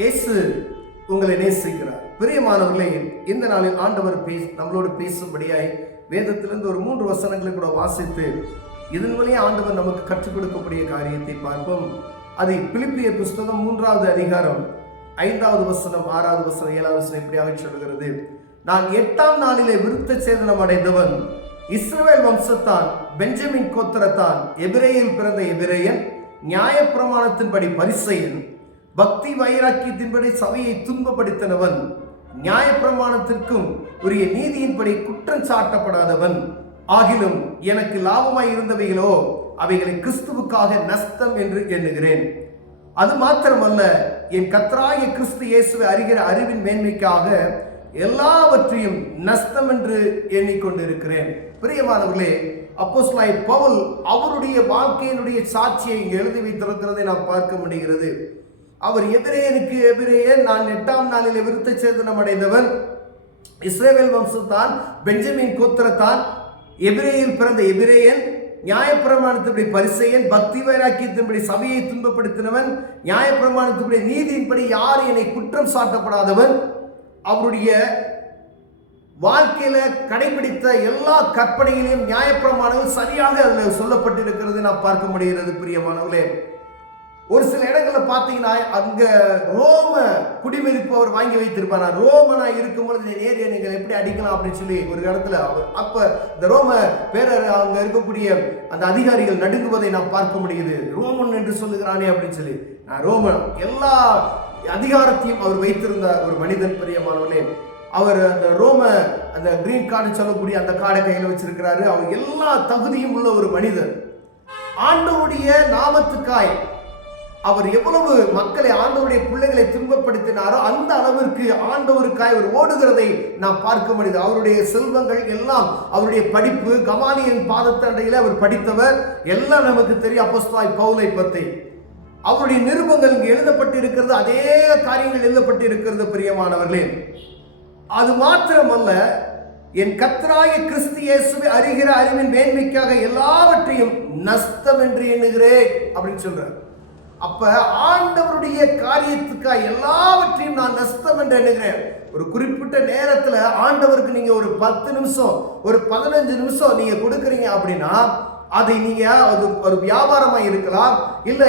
இயேசு உங்களை நேசிக்கிறார். பிரியமானவர்களே, இந்த நாளில் ஆண்டவர் நம்மளோடு பேசும்படியாய் வேதத்திலிருந்து ஒரு 3 வசனங்களை கூட வாசித்து இதன் வழியே ஆண்டவர் நமக்கு கற்றுக் கொடுக்கக்கூடிய காரியத்தை பார்ப்போம். அதை பிலிப்பியர் புஸ்தகம் 3வது அதிகாரம் 5வது வசனம், 6வது வசனம், 7வது வசனம் இப்படியாக சொல்கிறது. நான் 8ஆம் நாளிலே விருத்த சேதனம் அடைந்தவன், இஸ்ரவேல் வம்சத்தான், பெஞ்சமின் கோத்திரத்தான், எபிரேயில் பிறந்த எபிரேயன், நியாயப்பிரமாணத்தின்படி பரிசேயன், பக்தி வைராக்கியத்தின்படி சபையை துன்பப்படுத்தினவன், நியாயப்பிரமாணத்திற்கும் உரிய நீதியின்படி குற்றம் சாட்டப்படாதவன். ஆகிலும் எனக்கு லாபமாய் இருந்தவைகளோ அவைகளை கிறிஸ்துவுக்காக நஷ்டம் என்று எண்ணுகிறேன். அது மாத்திரமல்ல, என் கர்த்தராகிய கிறிஸ்து இயேசுவை அறிகிற அறிவின் மேன்மைக்காக எல்லாவற்றையும் நஷ்டம் என்று எண்ணிக்கொண்டிருக்கிறேன். பிரியமானவர்களே, அப்போஸ்தலனாகிய பவுல் அவருடைய வாழ்க்கையினுடைய சாட்சியை இங்கு எழுதி வைத்திருக்கிறதை நாம் பார்க்க முடிகிறது. அவர் எபிரேயனுக்கு எபிரேயன், நான் 8ஆம் நாளிலே விருத்த சேதனம் அடைந்தவன், இஸ்ரவேல் வம்சத்தான், பெஞ்சமின் கோத்திரத்தான், எபிரேயில் பிறந்த எபிரேயன், நியாயப்பிரமாணத்தின்படி பரிசேயன், பக்தி வைராக்கியத்தின்படி சபையை துன்பப்படுத்தினவன், நியாயப்பிரமாணத்தின்படி நீதியின்படி யார் என்னை குற்றம் சாட்டப்படாதவன். அவருடைய வாழ்க்கையில கடைபிடித்த எல்லா கற்பனையிலும் நியாயப்பிரமாணங்கள் சரியாக அதில் சொல்லப்பட்டிருக்கிறது நாம் பார்க்க முடிகிறது. பிரியமானவர்களே, ஒரு சில இடங்களில் பார்த்தீங்கன்னா அங்க ரோம குடிமதிப்பு அவர் வாங்கி வைத்திருப்பார். ரோமனா இருக்கும் பொழுது நேரிய நீங்கள் எப்படி அடிக்கலாம் அப்படின்னு சொல்லி ஒரு இடத்துல அப்ப இந்த ரோம பேரர் அங்க இருக்கக்கூடிய அந்த அதிகாரிகள் நடுங்குவதை நாம் பார்க்க முடியுது. ரோமன் என்று சொல்லுகிறானே அப்படின்னு சொல்லி. ரோமன் எல்லா அதிகாரத்தையும் அவர் வைத்திருந்த ஒரு மனிதன். பிரியமானவர்களே, அவர் அந்த ரோம அந்த கிரீன் கார்டு சொல்லக்கூடிய அந்த கார்டை கையில் வச்சிருக்கிறாரு. அவர் எல்லா தகுதியும் உள்ள ஒரு மனிதன். ஆண்டவருடைய நாமத்துக்காய் அவர் எவ்வளவு மக்களை, ஆண்டவருடைய பிள்ளைகளை துன்பப்படுத்தினாரோ அந்த அளவிற்கு ஆண்டவருக்காய் அவர் ஓடுகிறதை நாம் பார்க்க முடியுது. அவருடைய செல்வங்கள் எல்லாம், அவருடைய படிப்பு, கமாலியன் பாதத்தண்டையில் அவர் படித்தவர், எல்லாம் நமக்கு தெரியும். அப்போஸ்தலனாகிய பவுலை பற்றி அவருடைய நிருபங்கள் இங்கு எழுதப்பட்டிருக்கிறது. அதே காரியங்கள் எழுதப்பட்டிருக்கிறது. பிரியமானவர்களே, அது மாத்திரமல்ல, என் கர்த்தராகிய கிறிஸ்து இயேசுவை அறிகிற அறிவின் மேன்மைக்காக எல்லாவற்றையும் நஷ்டம் என்று எண்ணுகிறேன் அப்படின்னு சொல்றார். அப்ப ஆண்டவருடைய காரியத்துக்காக எல்லாவற்றையும் நான் நஷ்டம் என்று எண்ணுகிறேன். ஒரு குறிப்பிட்ட நேரத்துல ஆண்டவருக்கு நீங்க ஒரு 10 நிமிஷம், ஒரு 15 நிமிஷம் நீங்க கொடுக்குறீங்க அப்படின்னா அதை நீங்க ஒரு வியாபாரமா இருக்கலாம், இல்லை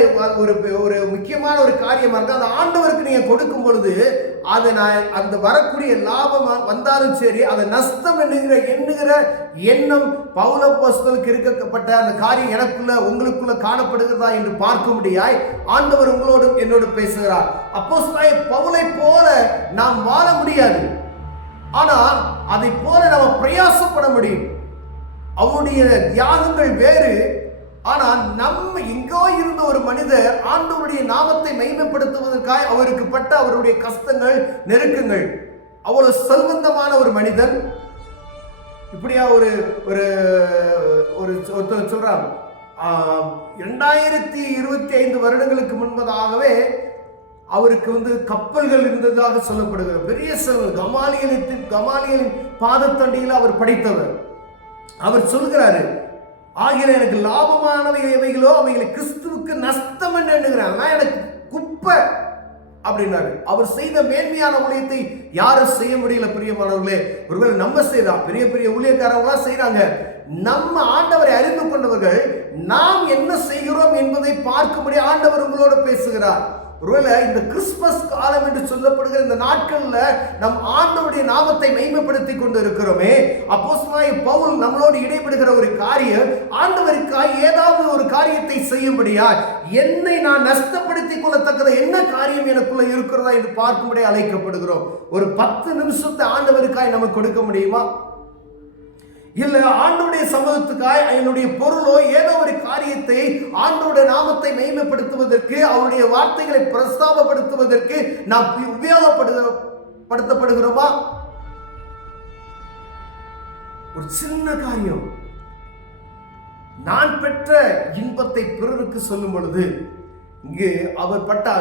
ஒரு முக்கியமான ஒரு காரியமா இருக்கலாம். அந்த ஆண்டவருக்கு நீங்க கொடுக்கும் பொழுது அதை நான் அந்த வரக்கூடிய லாபம் வந்தாலும் சரி, அதை நஷ்டம் எண்ணுகிற எண்ணம் பவுல் அப்போஸ்தலனுக்கு இருக்கப்பட்ட அந்த காரியம் எனக்குள்ள உங்களுக்குள்ள காணப்படுகிறதா என்று பார்க்க முடியாய் ஆண்டவர் உங்களோடு என்னோடு பேசுகிறார். அப்போஸ்தலனாகிய பவுலை போல நாம் வாழ முடியாது, ஆனால் அதை போல நாம் பிரயாசப்பட முடியும். அவருடைய தியாகங்கள் வேறு. ஆனால் நம்ம எங்கோ இருந்த ஒரு மனிதர் ஆண்டவருடைய நாமத்தை மகிமைப்படுத்துவதற்காக அவருக்கு பட்ட அவருடைய கஷ்டங்கள், நெருக்கங்கள், அவ்வளவு செல்வந்தமான ஒரு மனிதன். இப்படியா ஒருத்தர் சொல்றார், 2025 வருடங்களுக்கு முன்பதாகவே அவருக்கு கப்பல்கள் இருந்ததாக சொல்லப்படுகிறது. பெரிய செல்வம், கமாலியலின் பாதத்தண்டியில் அவர் படித்தவர். அவர் சொல்கிறாரு, ஆகிய எனக்கு லாபமானவை எவைகளோ அவைகளை கிறிஸ்துவுக்கு நஷ்டம் என்று எண்ணுகிறாங்க, எனக்கு குப்பை அப்படின்னாரு. அவர் செய்த மேன்மையான ஊழியத்தை யாரும் செய்ய முடியல. பிரியமானவர்களே, ஒருவேளை நம்ம செய்தா, பெரிய பெரிய ஊழியக்காரங்களா செய்யறாங்க. நம்ம ஆண்டவரை அறிந்து கொண்டவர்கள் நாம் என்ன செய்கிறோம் என்பதை பார்க்கும்படி ஆண்டவர் உங்களோடு பேசுகிறார். ஒருவேளை இந்த கிறிஸ்துமஸ் காலம் என்று சொல்லப்படுகிற இந்த நாட்கள்ல நம் ஆண்டவருடைய நாமத்தை மகிமைப்படுத்திக் கொண்டு இருக்கிறோமே. அப்போஸ்தலனாகிய பவுல் நம்மளோடு இடைப்படுகிற ஒரு காரியம், ஆண்டவருக்காய் ஏதாவது ஒரு காரியத்தை செய்யும்படியா என்னை நான் நஷ்டப்படுத்திக் கொள்ளத்தக்கத என்ன காரியம் எனக்குள்ள இருக்கிறதா என்று பார்க்கும்படியா அழைக்கப்படுகிறோம். ஒரு 10 நிமிஷத்தை ஆண்டவருக்காய் நமக்கு கொடுக்க முடியுமா? இல்ல ஆண்டவருடைய சமூகத்துக்காய் என்னுடைய பொருளோ ஏதோ ஒரு காரியத்தை ஆண்டவருடைய நாமத்தை மகிமைப்படுத்துவதற்கு, அவருடைய வார்த்தைகளை பிரஸ்தாபப்படுத்துவதற்கு நாம் உபயோகப்படுத்தப்படுகிறோமா? ஒரு சின்ன காரியம், நான் பெற்ற இன்பத்தை பிறருக்கு சொல்லும் பொழுது, இங்கு அவர் பட்ட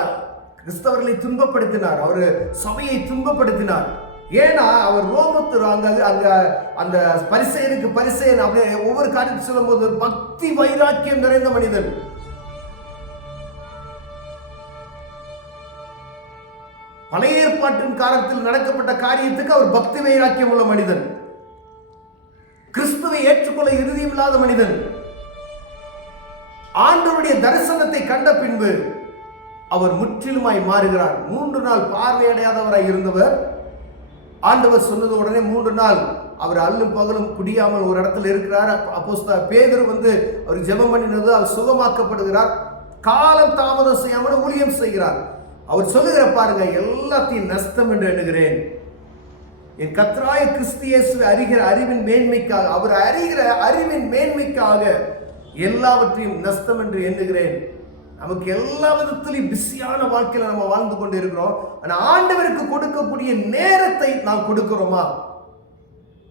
கிறிஸ்தவர்களை துன்பப்படுத்தினார், அவர் சபையை துன்பப்படுத்தினார். ஏன்னா அவர் ரோமத்து அங்க அந்த பரிசேயனுக்கு பரிசேயன் அப்படியே ஒவ்வொரு காரியத்தை சொல்லும் போது பக்தி வைராக்கியம் நிறைந்த மனிதன். பழைய ஏற்பாட்டின் காலத்தில் நடக்கப்பட்ட காரியத்துக்கு அவர் பக்தி வைராக்கியம் உள்ள மனிதன், கிறிஸ்துவை ஏற்றுக்கொள்ள இறுதியும் இல்லாத மனிதன். ஆண்டவருடைய தரிசனத்தை கண்ட பின்பு அவர் முற்றிலுமாய் மாறுகிறார். 3 நாள் பார்வையடையாதவராய் இருந்தவர், ஆண்டவர் சொன்னது உடனே 3 நாள் அவர் அல்லும் பகலும் குடியாமல் ஒரு இடத்துல இருக்கிறார். அப்போஸ்தலர் பேதுரு அவர் ஜெபம் பண்ணினது, அவர் சுகமாக்கப்படுகிறார். காலம் தாமதம் செய்யாமல் ஊழியம் செய்கிறார். அவர் சொல்லுகிற பாருங்க, எல்லாத்தையும் நஷ்டம் என்று எண்ணுகிறேன், என் கர்த்தராகிய கிறிஸ்து இயேசுவை அறிகிற அறிவின் மேன்மைக்காக, அவர் அறிகிற அறிவின் மேன்மைக்காக எல்லாவற்றையும் நஷ்டம் என்று எண்ணுகிறேன். நமக்கு எல்லா விதத்திலையும் பிஸியான வாழ்க்கையில நம்ம வாழ்ந்து கொண்டு இருக்கிறோம். ஆனால் ஆண்டவருக்கு கொடுக்கக்கூடிய நேரத்தை நாம் கொடுக்கிறோமா?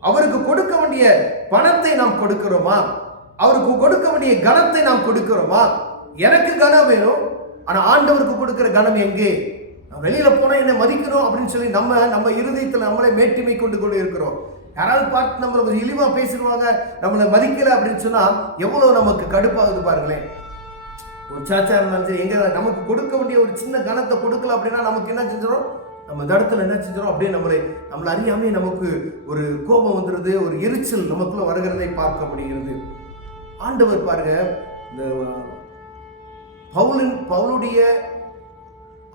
அவருக்கு கொடுக்க வேண்டிய பணத்தை நாம் கொடுக்கிறோமா? அவருக்கு கொடுக்க வேண்டிய கனத்தை நாம் கொடுக்கிறோமா? எனக்கு கனம் வேணும், ஆனா ஆண்டவருக்கு கொடுக்கிற கனம் எங்கே? வெளியில போனா என்ன மதிக்கணும் அப்படின்னு சொல்லி நம்ம இருதயத்தில் நம்மளை மேட்டிமை கொண்டு இருக்கிறோம். யாராவது பார்த்து நம்மளை இழிவா பேசிடுவாங்க, நம்மளை மதிக்கல அப்படின்னு சொன்னா எவ்வளவு நமக்கு கடுப்பாகுது பாருங்களேன். ஒரு சாச்சா இருந்தாலும் சரி, எங்க நமக்கு கொடுக்க வேண்டிய ஒரு சின்ன கனத்தை கொடுக்கல அப்படின்னா நமக்கு என்ன செஞ்சிடும்? நம்ம இந்த இடத்துல என்ன செஞ்சிடும்? அப்படியே நம்மளை அறியாமே நமக்கு ஒரு கோபம் வந்துடுது, ஒரு எரிச்சல் நமக்குள்ள வருகிறதை பார்க்க முடிகிறது. ஆண்டவர் பாருங்க, இந்த பவுலுடைய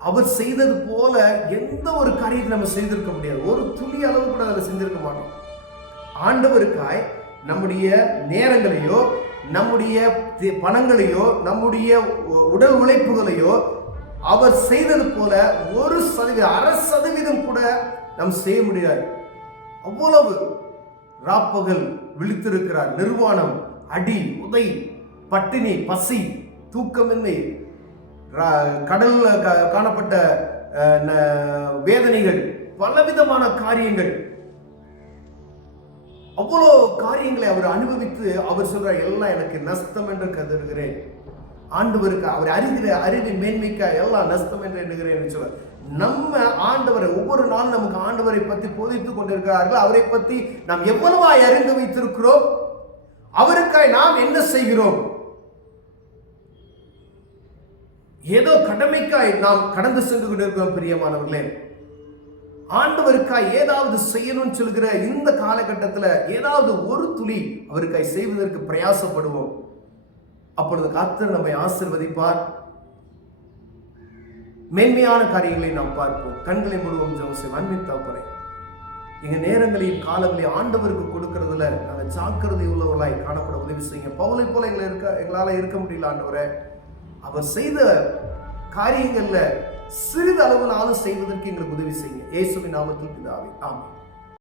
அவர் செய்தது போல எந்த ஒரு காரியத்தை நம்ம செய்திருக்க முடியாது. ஒரு துளி அளவு கூட அதில் செஞ்சிருக்க மாட்டோம். ஆண்டவருக்காய் நம்முடைய நேரங்களையோ, நம்முடைய பணங்களையோ, நம்முடைய உடல் உழைப்புகளையோ அவர் செய்தது போல 1%, 1/2% கூட நாம் செய்ய முடியாது. அவ்வளவு ராப்பகல் விழித்திருக்கிறார். நிர்வாணம், அடி, உதை, பட்டினி, பசி, தூக்கமின்மை, கடல்ல காணப்பட்ட வேதனைகள், பலவிதமான காரியங்கள், அவ்வளோ காரியங்களை அவர் அனுபவித்து அவர் சொல்றார், எல்லாம் எனக்கு நஷ்டம் என்று கருதுகிறேன். ஆண்டவருக்கு அவர் அறிகிற அறிவின் மேன்மைக்கா எல்லாம் நஷ்டம் என்று எண்ணுகிறேன் சொல்ற. நம்ம ஆண்டவரை ஒவ்வொரு நாளும் நமக்கு ஆண்டவரை பற்றி போதித்துக் கொண்டிருக்கிறார்கள். அவரை பற்றி நாம் எவ்வளவாய் அறிந்து வைத்திருக்கிறோம்? அவருக்காய் நாம் என்ன செய்கிறோம்? ஏதோ கடமைக்காய் நாம் கடந்து சென்று கொண்டிருக்கிறோம். பிரியமானவர்களே, ஆண்டவருக்காய் ஏதாவது செய்யணும்னு சொல்கிற இந்த காலகட்டத்தில் ஏதாவது ஒரு துளி அவருக்காய் செய்வதற்கு பிரயாசப்படுவோம். அப்பொழுது கர்த்தர் நம்மை ஆசீர்வதிப்பார். மேன்மையான காரியங்களை நாம் பார்ப்போம். கண்களை மூடுவோம். ஜெபம். அன்பின் தகப்பனே, எங்க நேரங்களையும் காலங்களையும் ஆண்டவருக்கு கொடுக்கறதுல நாங்கள் ஜாக்கிரதை உள்ளவர்களாய் காணப்பட உதவி செய்யுங்க. பவுலை போல எங்களால் இருக்க முடியல ஆண்டவரே. அவர் செய்த காரியங்கள்ல சிறிது அளவு நாளும் செய்வதற்கு எங்களுக்கு உதவி செய்யுங்க. இயேசுவின் நாமத்தில் பிதாவே, ஆமென்.